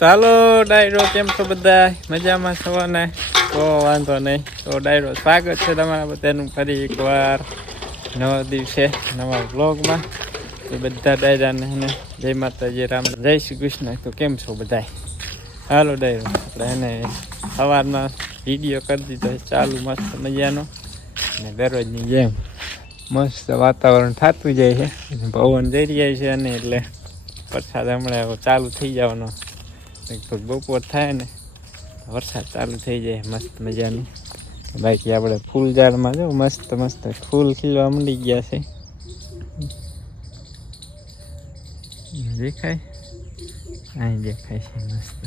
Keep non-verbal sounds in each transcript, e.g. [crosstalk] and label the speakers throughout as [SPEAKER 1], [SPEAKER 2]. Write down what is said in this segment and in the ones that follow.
[SPEAKER 1] ચાલો ડાયરો, કેમ છો બધા? મજામાં છો ને? તો વાંધો નહીં. તો ડાયરો, સ્વાગત છે તમારા બધાનું ફરી એકવાર નવા દિવસે, નવા વ્લોગમાં. તો બધા ડાયરાને જય માતાજી, રામ જય શ્રી કૃષ્ણ. તો કેમ છો બધાય? હાલો ડાયરો, આપણે એને સવારના વીડિયો કરી દીધો ચાલુ મસ્ત મજાનો. અને દરરોજની જેમ મસ્ત વાતાવરણ થતું જાય છે. પવન જઈ રહ્યા છે અને એટલે વરસાદ હમણાં ચાલુ થઈ જવાનો. લગભગ બપોર થાય ને, વરસાદ ચાલુ થઈ જાય, મસ્ત મજાનું. બાકી આપણે ફૂલ ઝાડમાં જો મસ્ત મસ્ત ફૂલ ખીલવા માંડી ગયા છે. દેખાય? અહીં દેખાય છે મસ્ત.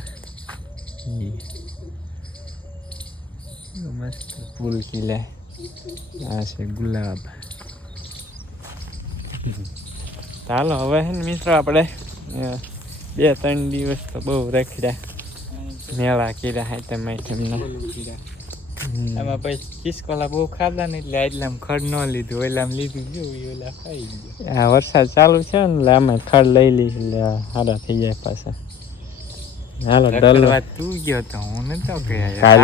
[SPEAKER 1] મસ્ત ફૂલ ખીલે. આ છે ગુલાબ. ચાલો, હવે છે ને મિત્રો આપણે બે ત્રણ દિવસ તો બહુ રખડ્યા. મેળા કર્યા તમે માઠમના
[SPEAKER 2] આમાં પછી કિસકોલા બહુ ખાધા ને એટલે એટલે આમ ખડ ન લીધું. ઓલામ લીધું જોયું ઓલા ખાઈ ગયા.
[SPEAKER 1] આ વરસાદ ચાલુ છે ને એટલે આમાં ખડ લઈ લઈ એટલે સારા થઈ જાય પાછા. હાલો ડલ.
[SPEAKER 2] રખડવા તું ગયો તો હું ગયા?
[SPEAKER 1] કાલ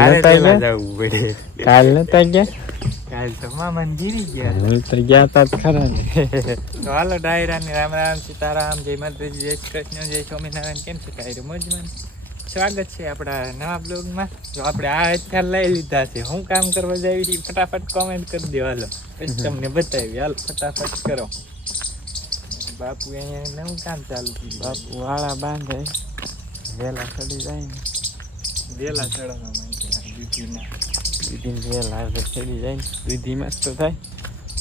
[SPEAKER 1] ગયા? ગયા
[SPEAKER 2] તો મામા ગીરી ગયા
[SPEAKER 1] હું તો ગયા તા ખરા ને.
[SPEAKER 2] તો હાલો ડાયરા ને રામ રામ સીતારામ જય માતાજી જય કૃષ્ણ જય સ્વામિનારાયણ. કેમ છે? કાંઈ મોજમાં સ્વાગત છે આપણા નવા બ્લોગમાં. જો આપણે આ હથિયાર લઈ લીધા છે. હું કામ કરવા જાવી ફટાફટ કોમેન્ટ કરી દો. હાલો પછી તમને બતાવી હાલો ફટાફટ કરો. બાપુ અહીંયા નવું કામ ચાલુ
[SPEAKER 1] બાપુ વાળા બાંધે. વેલા ચડી જાય ને.
[SPEAKER 2] વેલા ચડવા માંગે દૂધીના.
[SPEAKER 1] દૂધીને વેલા આગળ ચડી જાય ને. દૂધી મસ્ત થાય.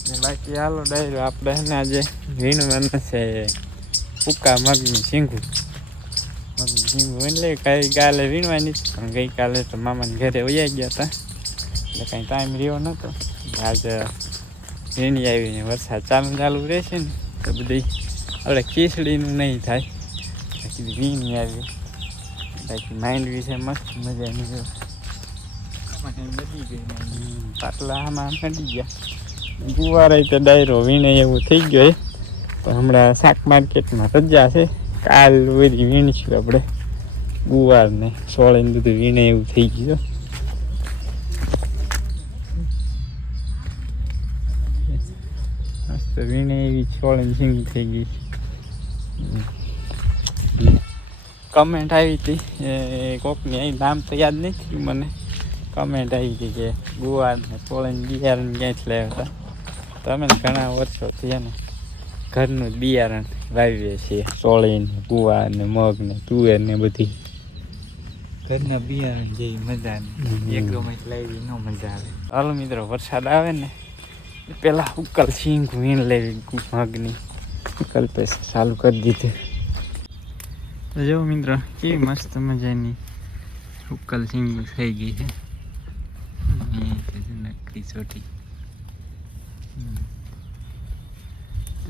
[SPEAKER 1] ને બાકી હાલો ડાયરો આપણે ને આજે વીણવાના છે ફૂકા મગની શીંગું મગની શીંગું એટલે કઈ કાલે વીણવાની પણ ગઈકાલે તો મામાને ઘરે વયા ગયા હતા. એટલે કાંઈ ટાઈમ રહ્યો નહોતો આજે વીણી આવીને વરસાદ ચાલુ ચાલુ રહેશે ને તો બધી આપણે ખીચડીનું નહીં થાય. બાકી વીણી આવી. બાકી માઇન્ડ વિશે મસ્ત મજાની જો પાટલા આમાં મટી ગયા. ગુવારે તો ડાયરો વીણે એવું થઈ ગયો પણ હમણાં શાક માર્કેટમાં રજા છે. કાલ બધી વીણીશું આપણે ગુવાર ને ને બધું વીણે એવું થઈ ગયું. મસ્ત વીણે એવી સોળે ને ઝીંગી થઈ ગઈ કમેન્ટ આવી હતી. એ કોકની અહીં નામ તો યાદ નહીં થયું મને. કમેન્ટ આવી હતી કે ગુવાર ને પોળાને બિયારણ ક્યાંથી લાવ્યા હતા. તમે ઘણા વર્ષોથી એને ઘરનું જ બિયારણ વાવીએ છીએ. ચોળી ને ગુવાર ને મગ ને તુવેર ને બધી.
[SPEAKER 2] ઘરના બિયારણ જેવી મજા. નહીં એક ગમે લાવી ન મજા આવે.
[SPEAKER 1] હાલો મિત્રો વરસાદ આવે ને પહેલાં પેલા ઉકલ સિંગ વીણ લેવી મગની. કલ્પેશ ચાલુ કરી દીધી. જો મિત્રો કેવી મસ્ત મજાની ઉકલ સિંગ થઈ ગઈ છે નકરી ચોટી.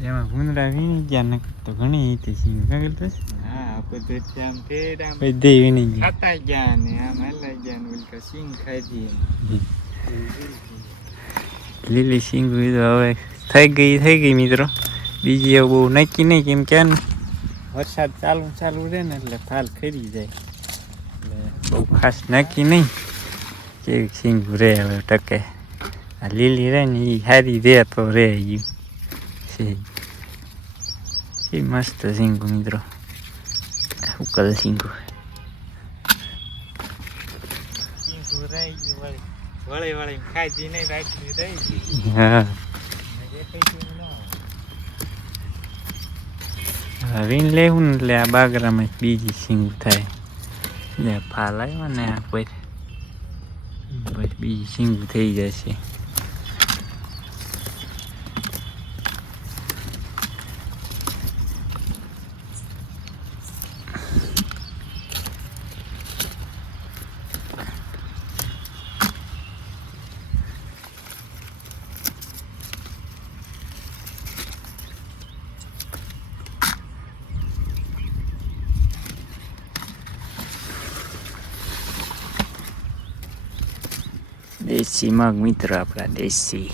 [SPEAKER 1] એમાં ભૂંદડા વીણી ગયા નકર તો ઘણી હતી સિંગ કાગળ તો
[SPEAKER 2] હા બધું આમ તેડામ
[SPEAKER 1] બધી વીણી ગયા
[SPEAKER 2] ખાતા ગયા ને આમ હલાઈ ગયા ને ઉલકા સિંગ દઈએ
[SPEAKER 1] લીલી સિંગ હવે થઈ ગઈ થઈ ગઈ મિત્રો બીજી એવું બહુ નક્કી નહીં કેમ કે ને વરસાદ ચાલુ ચાલુ રહે ને એટલે થાલ ખરી જાય. એટલે બહુ ખાસ નક્કી નહીં. કેવી સિંગ રહે હવે ટકે. આ લીલી રહે ને એ સારી રહે તો રહે એ એ મસ્ત સિંગુ મિત્રો. ઉકલ સિંગુ.
[SPEAKER 2] સિંગ રહી ગયું વળી. વળી ખાઈ જી નહીં રાખી રહી
[SPEAKER 1] હા.
[SPEAKER 2] એ કઈ ગયું ન
[SPEAKER 1] વીણ લેવું ને એટલે આ બાગરામાં બીજી સિંગ થાય. ને ફાલ આવ્યો ને આ પછી બીજી સિંગ થઈ જશે. દેશી મગ મિત્ર આપણા દેશી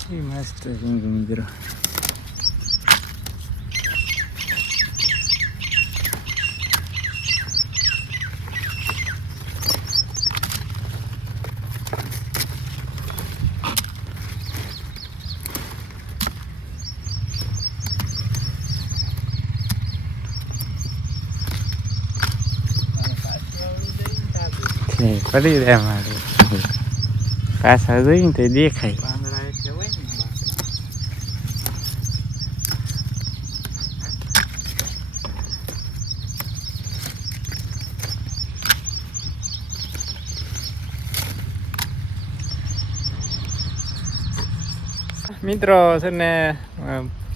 [SPEAKER 1] કેવી મસ્ત ઝીંગું મિત્રો તે પડી રહે મારે પાછા જોઈને તો દેખાય
[SPEAKER 2] પાંદડા એટલે હોય ને બાપરા.
[SPEAKER 1] મિત્રો છે ને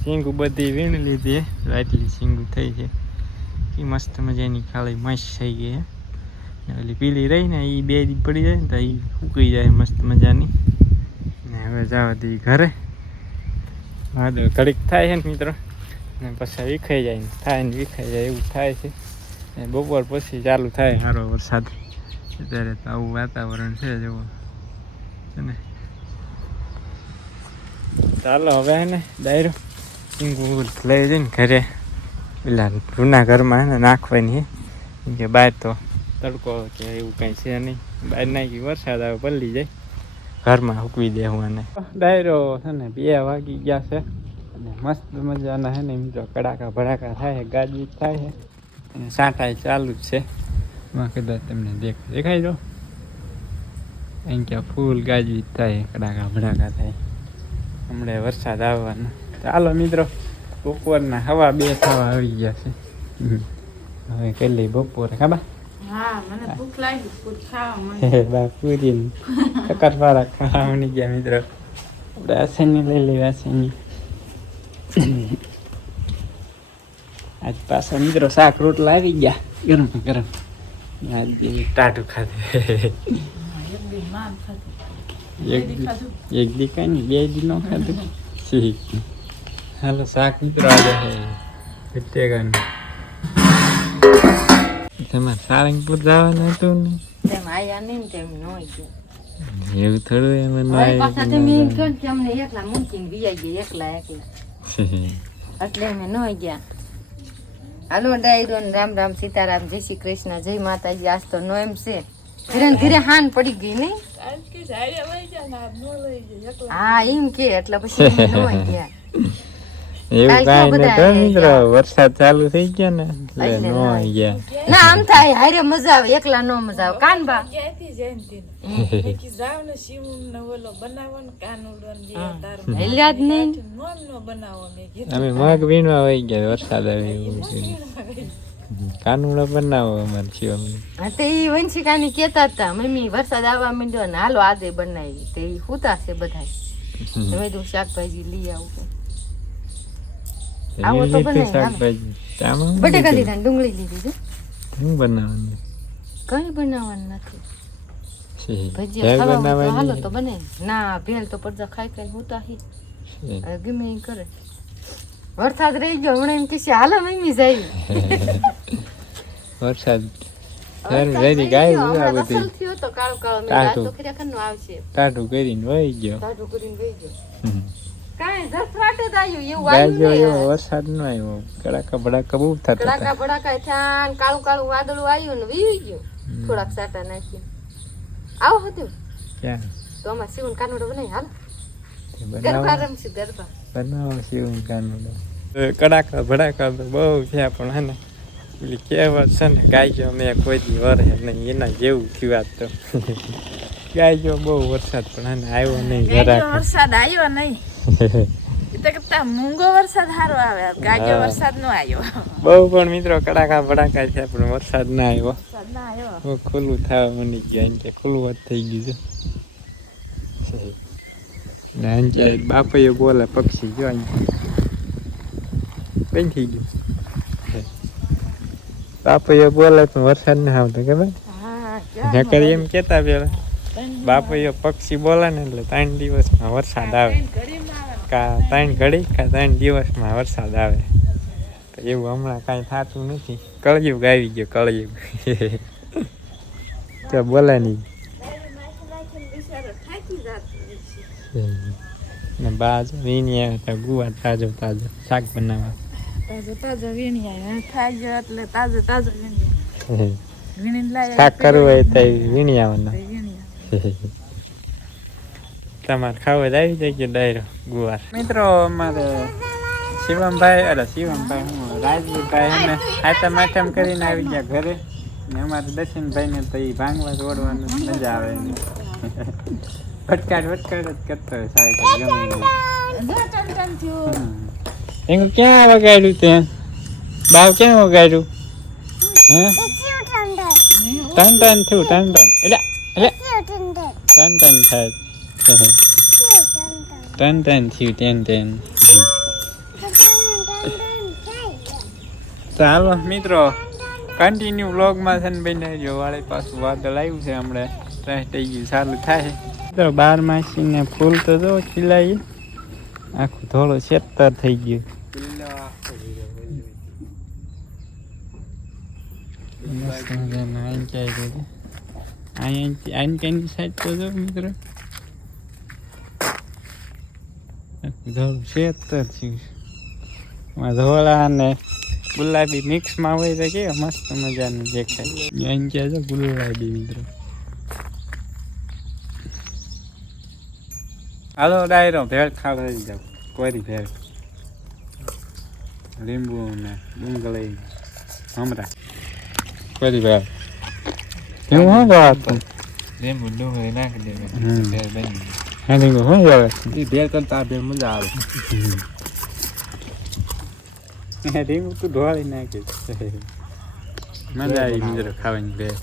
[SPEAKER 1] અ, બધી વીણી લીધી. આટલી શીંગું થઈ છે. એ મસ્ત મજાની ખાલી મસ્ત થઈ ગઈ ને ઓલી પીલી રહી ને એ બે પડી જાય ને તો એ ઉકળી જાય મસ્ત મજાની. ને હવે જવા દઈ ઘરે. વાદળ ઘડીક થાય છે ને મિત્રો. ને પછી વિખાઈ જાય ને થાય ને વિખાઈ જાય એવું થાય છે. ને બપોર પછી ચાલુ થાય સારો વરસાદ. અત્યારે તો આવું વાતાવરણ છે જેવું છે ને? ચાલો હવે હે ને ડાયરો. સિંગુ લઈ જઈને ઘરે. પેલા જૂના ઘરમાં નાખવાની કે બહાર તો તડકો કે એવું કાંઈ છે નહીં. બહાર નાખી વરસાદ આવે પલળી જાય. ઘરમાં હૂકવી દેવું અને ડાયરો છે ને બે વાગી ગયા છે. અને મસ્ત મજાના છે ને મિત્રો કડાકા ભડાકા થાય, ગાજવીજ થાય છે અને સાંટાઈ ચાલુ જ છે. એમાં કદાચ તમને દેખ, દેખાય જો અહીં ક્યાં ફૂલ ગાજવીજ થાય, કડાકા ભડાકા થાય. હમણાં વરસાદ આવવાનો. ચાલો મિત્રો બપોરના હવા બે થવા આવી ગયા છે. હવે કરી લઈ બપોરે
[SPEAKER 3] ખાબા પૂરી
[SPEAKER 1] બાપુરી ખાવાની ગયા મિત્રો. આપણે આસની લઈ લેવા આસની આજ પાછા મિત્રો શાક રોટલા આવી ગયા ગરમ ગરમ. આજે ટાટું ખાધે.
[SPEAKER 3] એક દી
[SPEAKER 1] કાંઈ નહીં બે દી નો ખાધું. હાલો શાક મિત્રો આજે છે વિટેગાનું તમારે સારંગપુર જવાનું હતું ને?
[SPEAKER 3] તેમ આયા નહીં તેમ
[SPEAKER 1] એવું થોડું એમાં ના
[SPEAKER 3] ને કે અમને એકલા મૂકીને વિયા ગયા એકલા એકલા. એટલે અમે નોઈ ગયા. હાલો ડાયરો રામ રામ સીતારામ જય શ્રી કૃષ્ણ જય માતાજી આજ તો નો એમ છે. ધીરે ને ધીરે હાન પડી ગઈ નહીં? હા એમ કે એટલે પછી [laughs] અમે
[SPEAKER 1] એવું
[SPEAKER 3] કાલ
[SPEAKER 1] કાંઈ
[SPEAKER 3] ક્યાં
[SPEAKER 1] મિત્રો વરસાદ ચાલુ થઈ ગયા ને એટલે
[SPEAKER 3] એટલે
[SPEAKER 1] નો આવી ગયા.
[SPEAKER 3] ના આમ થાય હારે મજા આવે એકલા નો મજા આવે. કાન બા? હેલ્યા જ નહીં.
[SPEAKER 1] અમે મગ વીણવા વહી ગયા વરસાદ આવે. કાનુડા બનાવો અમારે છીએ
[SPEAKER 3] હા તે ઈ વંશિકાની કેતા હતા મમ્મી વરસાદ આવવા માંડ્યો ને હાલો આજે બનાવી તે ઈ હુતા છે બધા તમે તો શાકભાજી લઈ આવું આવો તો બનાવી,
[SPEAKER 1] શાકભાજી
[SPEAKER 3] બટેકા
[SPEAKER 1] લીધું?
[SPEAKER 3] ડુંગળી લીધી છે?
[SPEAKER 1] શું બનાવવાનું?
[SPEAKER 3] કઈ બનાવવાનું નથી. ભજીયા
[SPEAKER 1] ભેળ
[SPEAKER 3] ખાવા હાલો તો બને ના ભેળ તો પડજા ખાઈ ખાઈ હુતા હી. ગમે કરે. વરસાદ રહી ગયો હમણાં એમ કહેશે હાલો મમ્મી જાય
[SPEAKER 1] વરસાદ સારું ગાય આ બધી.
[SPEAKER 3] થયો તો કાળો કાળો મેં આ તો ખરેખર નો આવશે.
[SPEAKER 1] ટાટું કરીને વહી ગયો.
[SPEAKER 3] ટાઢું કરીને વહી ગયો. કાંઈ ધસરાટ જ આવ્યું એવું આવ્યું નહીં
[SPEAKER 1] વરસાદ ન આવ્યો. કડાકા ભડાકા બહુ થતા
[SPEAKER 3] કડાકા ભડાકા થયા કાળું કાળું વાદળું આવ્યું ને વી ગયું. થોડાક સાટા નાખ્યું. આવો હતું
[SPEAKER 1] ક્યાં?
[SPEAKER 3] તો અમારે કાનુડો બનાવી હાલ. ગરબા રમશું ગરબા.
[SPEAKER 1] બનાવો શિવમ કાનુડો. કડાકા ભડાકા તો બહુ થયા પણ હે ને પેલી કહેવત છે ને ગાયજો મેં કોઈ દી વરે નહીં એના જેવું થયું આજ તો. ગાયજો બહુ વરસાદ પણ હે ને આવ્યો નહીં જરા
[SPEAKER 4] વરસાદ આવ્યો નહીં. મૂંગો વરસાદ સારો આવે ગાજો વરસાદ નો આવ્યો.
[SPEAKER 1] બહુ પણ મિત્રો કડાકા ભડાકા છે પણ વરસાદ ના આવ્યો. ખુલ્લું થવા મની ગયા એમ કે ખુલ્લું જ થઈ ગયું છે. ને અંજે બાપૈયો બોલે પક્ષી જો અહીં બંધ થઈ ગયું બાપૈયો બોલે તો વરસાદ ના આવતો
[SPEAKER 3] ખબર
[SPEAKER 1] નકર એમ કેતા પેલા બાપૈયો પક્ષી બોલે ને એટલે ત્રણ દિવસમાં વરસાદ આવે કા ત્રણ ઘડી કા ત્રણ દિવસમાં વરસાદ આવે તો એવું હમણાં કાંઈ થતું નથી કળિયુગ આવી ગયો કળિયુગ તો બોલે નહીં ને બાજુ વીણી હતા ગુવા તાજો તાજો શાક બનાવવા.
[SPEAKER 4] તાજો તાજો વીણી થાય ગયો એટલે તાજો તાજો વીણી આવ્યો વીણીને લાવ્યા
[SPEAKER 1] શાક કરવું હોય [laughs] તો વીણી આવવાના. તમારે ખાવો જ આવી જાય કે ડાયરો ગુવાર? મિત્રો અમારે શિવમભાઈ અરે શિવમભાઈ હું રાજવીભાઈ અમે આટમ આટમ કરીને આવી ગયા ઘરે. ને અમારે દર્શનભાઈને તો એ ભાંગવા દોડવાનું મજા આવે [laughs] એને ફટકાટ ફટકાટ જ કરતો હોય સાયકલ ગમે
[SPEAKER 4] જો ટન ટન થયું.
[SPEAKER 1] એમ ક્યાં વગાડ્યું તે? બાપ ક્યાં વગાડ્યું? હે? ટન ટન થયું ટન ટન એટલે એટલે ટન ટન થાય. ટન ટન થયું ટેન ટેન ચાલો મિત્રો. કન્ટિન્યુ વ્લોગમાં છે ને બેન જો વાળી પાછું વાદળ આવ્યું છે હમણાં. ટ્રાય થઈ ગયું ચાલુ થાય. મિત્રો બાર માસીને ફૂલ તો જો ખીલાઈ આખું થોડો છેતર થઈ ગયું. ધોળા અને ગુલાબી મિક્સમાં હોય તો કે મસ્ત મજાનું દેખાય. ગુલાબી મિત્રો. હાલો ડાયરો ભેળ ખાવા લઈ જાવ કોરી ભેળ. લીંબુ ને ડુંગળી હમરા. કોરી ભેળ. એવું શું વાત
[SPEAKER 2] લીંબુ ડુંગળી નાખી
[SPEAKER 1] હમ.
[SPEAKER 2] ભેળ બની
[SPEAKER 1] હા લીંબુ શું આવે
[SPEAKER 2] એ ભેળ કરતા ભેળ મજા આવે.
[SPEAKER 1] રીંગુ તું ઢોળી નાખી. મજા આવી મિત્રો ખાવાની ભેળ.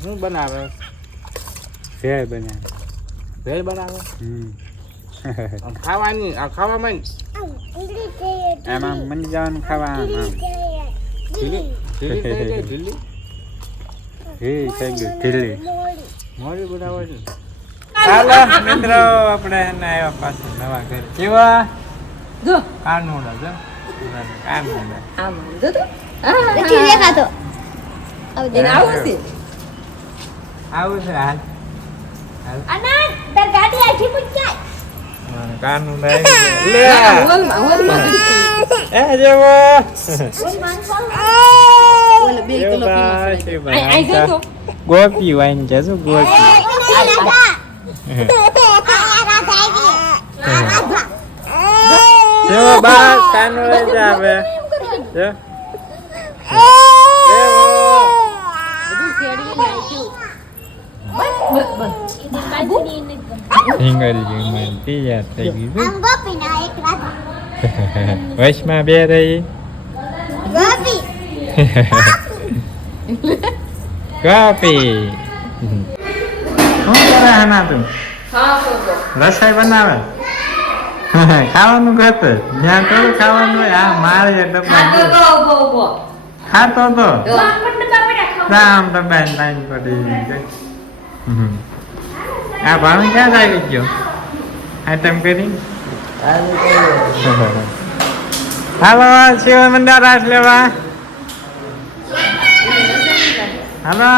[SPEAKER 2] શું બનાવે?
[SPEAKER 1] ભેળ બનાવે.
[SPEAKER 2] ભેળ બનાવે. [laughs] ખાવાની ખાવા ખાવામાં
[SPEAKER 1] એમાં મની જવાનું ખાવા
[SPEAKER 2] ઢીલી
[SPEAKER 1] હે થઈ ગયું ઢીલી? [laughs]
[SPEAKER 2] મોડી બનાવે
[SPEAKER 1] ચાલો મિત્રો આપણે એને આવ્યા પાછા નવા ઘરે. કેવા?
[SPEAKER 3] જો.
[SPEAKER 1] કાનુડા જો કાનુડા
[SPEAKER 3] આમ જો તો. એને આવું છે.
[SPEAKER 1] આવું છે હાલ.
[SPEAKER 2] કાનુડા
[SPEAKER 3] હોલમાં હોલમાં
[SPEAKER 1] એ જેવો
[SPEAKER 3] ઓલે બે
[SPEAKER 1] જેવો
[SPEAKER 3] કિલો
[SPEAKER 1] ભાઈ,
[SPEAKER 3] પીવો
[SPEAKER 1] જેવો
[SPEAKER 3] આઈ આઈ
[SPEAKER 1] ભાઈ.
[SPEAKER 3] જો તો
[SPEAKER 1] ગોપી વાઈન છે શું ગોપી જેવો બા કાનુડા જ આવે જો જેવો
[SPEAKER 3] બધું શેરડી નાખ્યું બસ બસ
[SPEAKER 1] હિંગલ જીવન તૈયાર થઈ ગયું વચમાં બે રહી કાપી શું કરે હના તું રસોઈ બનાવે ખાવાનું ઘટ જ્યાં થોડું ખાવાનું હોય આ મારે ડબ્બા ખાતો તો રામ ડબ્બા લાઈન પડી. આ ભાણું ક્યાં આવી ગયો? આઈટમ કરી. હાલો શિવ મંદિર રાસ લેવા. હાલો.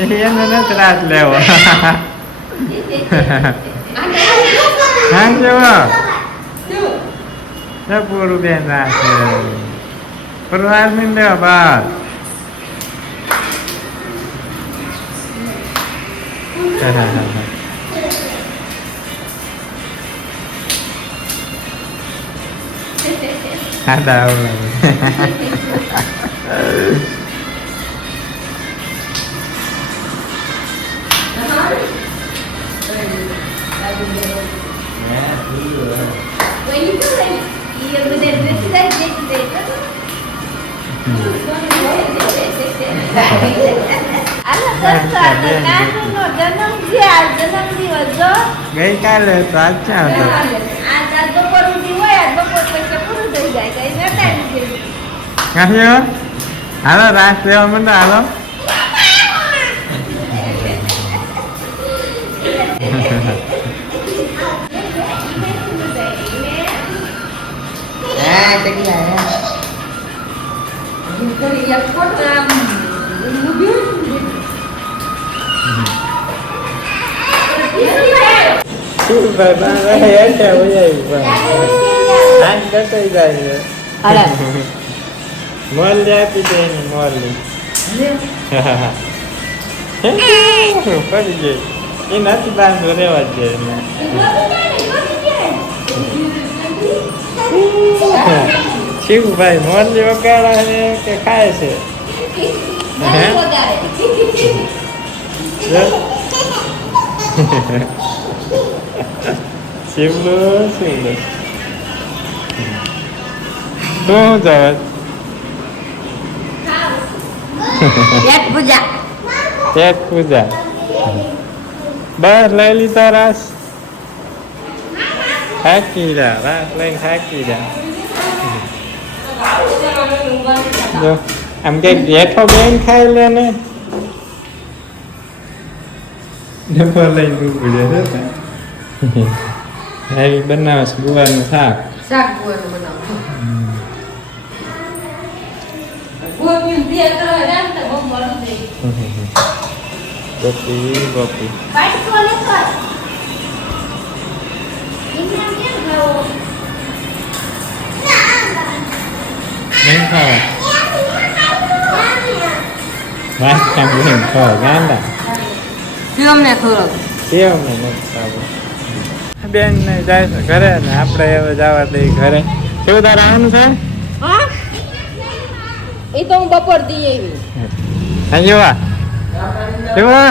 [SPEAKER 1] એને નથી રાસ લેવો. હા, કેવો? પૂરું બેન રાસ લેવો. પ્રવાસ મંડ્યો બસ Ada Allah. ગઈકાલે તો આચ્યા હતો કહ્યો હાલો રાસ લેવા માંડો હાલો
[SPEAKER 3] એક dari airport
[SPEAKER 1] um, mobil Super banget ya ceweknya Iqbal. Anda tuh
[SPEAKER 3] Iqbal
[SPEAKER 1] ya. Ada. Mole apa ini mole? Hahaha. Super je. Ini nanti bandurnya wajah. Ini. શિવભાઈ મોરલી વગાડા છે કે ખાય છે? હે? શિવલું શિવલું તું જવા
[SPEAKER 3] પૂજા.
[SPEAKER 1] પેટ પૂજા. બસ લઈ લીધા રાસ. હાકી જા રાસ લઈને હાકી જા જો આમ કે હેઠો બેન ખાઈ લે ને. ડબ્બો લઈને ઊભું છે હેવી બનાવે છે ગુવારનું શાક.
[SPEAKER 3] શાક ગુવાનું બનાવો. ગોપી
[SPEAKER 1] ગોપી નહીં વાત કામ લઈને ખાવા ગાંડા
[SPEAKER 3] ગયું અમને ખોરાક
[SPEAKER 1] કેવું ને નથી ખાવું બેન ને જાય છે ઘરે ને આપણે હવે જવા દઈ ઘરે કેવું તારે આવવાનું છે
[SPEAKER 3] એ તો હું બપોર દઈ આવી
[SPEAKER 1] હા જોવા જોવા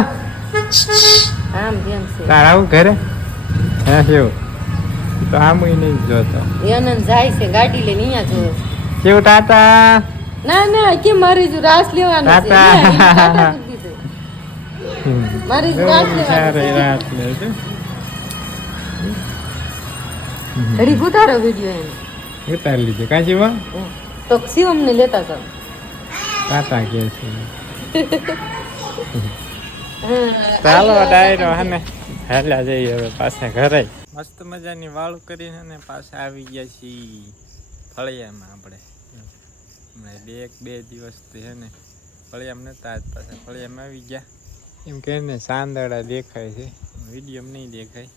[SPEAKER 3] આમ કેમ છે
[SPEAKER 1] તારા આવું ઘરે હા જો તો આમ નહીં જોતો
[SPEAKER 3] એ આનંદ જાય છે ગાડી લઈને અહીંયા જોવે
[SPEAKER 1] કેવું ટાટા?
[SPEAKER 3] ના ના કે મારી જો રાસ લેવાનો છે?
[SPEAKER 1] તાતા.
[SPEAKER 3] ટાટા મારી જો રાસ લેવાનો
[SPEAKER 1] લે છે.
[SPEAKER 3] ઘડી ઉતારો વીડિયો એને.
[SPEAKER 1] ઉતારી લીધું. કાંચી વા
[SPEAKER 3] તો શિવ અમને લેતા જાવ
[SPEAKER 1] ટાટા કે છે. ચાલો ડાયરો હને. હાલ્યા જઈએ હવે પાછા ઘરે. મસ્ત મજાની વાળું કરીને પાછા આવી ગયા છીએ ફળિયામાં આપણે. હમણાં બે એક બે દિવસથી હે ને ફળિયામાં નતા આજ પાછા ફળિયામાં આવી ગયા. એમ કહે ને સાંદડા દેખાય છે. વીડિયો નહીં દેખાય.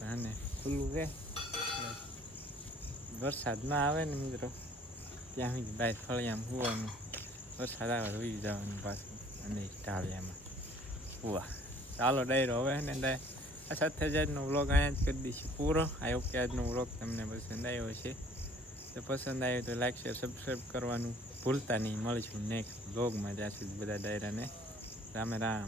[SPEAKER 1] હા ને ખુલ્લું છે વરસાદ ના આવે ને મિત્રો ત્યાં સુધી બાય ફળિયામાં હોવાનું. વરસાદ આવે તો જવાનું પાછું. અને ઢાળિયામાં હોવા ચાલો ડાયરો હવે ને ડાય આ સાથે જ આજનો વ્લોગ અહીંયા જ કરી દઈશું પૂરો. આઈ હોપ કે આજનો વ્લોગ તમને પસંદ આવ્યો છે જો પસંદ આવ્યો તો લાઈક શેર સબસ્ક્રાઈબ કરવાનું ભૂલતા નહીં. મળીશું નેક્સ્ટ બ્લોગમાં જ્યાં સુધી બધા ડાયરાને રામે રામ.